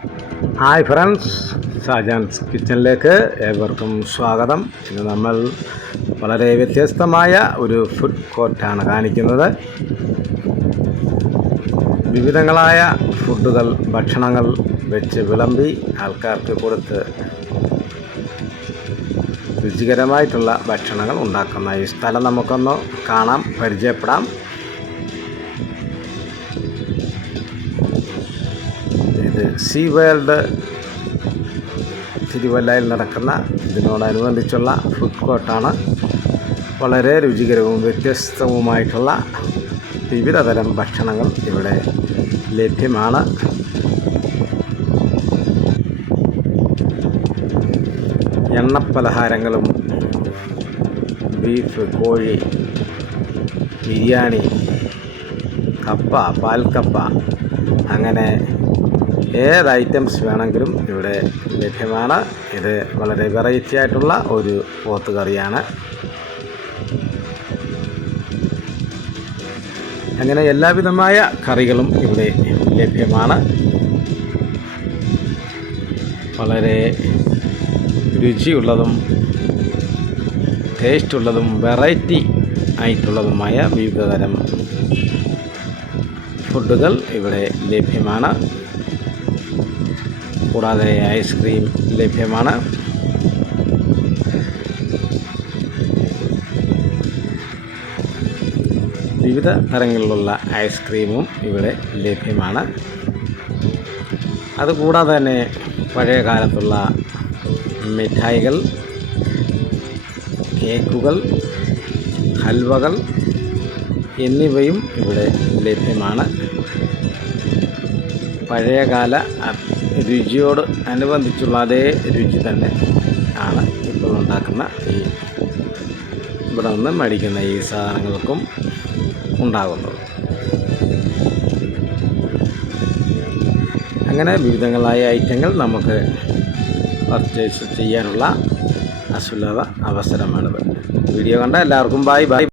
Hi friends ഷാജാൻസ് കിച്ചണിലേക്ക് ഏവർക്കും സ്വാഗതം. ഇന്ന് നമ്മൾ വളരെ വ്യത്യസ്തമായ ഒരു ഫുഡ് കോർട്ടാണ് കാണിക്കുന്നത്. വിവിധങ്ങളായ ഫുഡുകൾ ഭക്ഷണങ്ങൾ വെച്ച് വിളമ്പി ആൾക്കാർക്ക് കൊടുത്ത് രുചികരമായിട്ടുള്ള ഭക്ഷണങ്ങൾ ഉണ്ടാക്കുന്ന ഈ സ്ഥലം നമുക്കൊന്ന് കാണാം പരിചയപ്പെടാം. ഇത് സീ വേൾഡ് തിരുവല്ലയിൽ നടക്കുന്ന ഇതിനോടനുബന്ധിച്ചുള്ള ഫുഡ് കോർട്ടാണ് വളരെ രുചികരവും വ്യത്യസ്തവുമായിട്ടുള്ള വിവിധ തരം ഭക്ഷണങ്ങൾ ഇവിടെ ലഭ്യമാണ്. എണ്ണപ്പലഹാരങ്ങളും ബീഫ് കോഴി ബിരിയാണി കപ്പ പാൽക്കപ്പ അങ്ങനെ ഏത് ഐറ്റംസ് വേണമെങ്കിലും ഇവിടെ ലഭ്യമാണ്. ഇത് വളരെ വെറൈറ്റി ആയിട്ടുള്ള ഒരു പോത്ത് കറിയാണ്. അങ്ങനെ എല്ലാവിധമായ കറികളും ഇവിടെ ലഭ്യമാണ്. വളരെ രുചിയുള്ളതും ടേസ്റ്റുള്ളതും വെറൈറ്റി ആയിട്ടുള്ളതുമായ വിവിധതരം ഫുഡുകൾ ഇവിടെ ലഭ്യമാണ്. കൂടാതെ ഐസ്ക്രീം ലഭ്യമാണ്. വിവിധ തരങ്ങളിലുള്ള ഐസ്ക്രീമും ഇവിടെ ലഭ്യമാണ്. അതുകൂടാതെ തന്നെ പഴയ കാലത്തുള്ള മിഠായികൾ കേക്കുകൾ ഹൽവകൾ എന്നിവയും ഇവിടെ ലഭ്യമാണ്. പഴയകാല രുചിയോട് അനുബന്ധിച്ചുള്ള അതേ രുചി തന്നെ ആണ് ഇപ്പോൾ ഉണ്ടാക്കുന്ന ഈ ഇവിടെ നിന്ന് മേടിക്കുന്ന ഈ സാധനങ്ങൾക്കും ഉണ്ടാകുന്നത്. അങ്ങനെ വിവിധങ്ങളായ ഐറ്റങ്ങൾ നമുക്ക് പർച്ചേസ് ചെയ്യാനുള്ള അസുലഭ അവസരമാണിത്. വീഡിയോ കണ്ട എല്ലാവർക്കും ബൈ ബായ്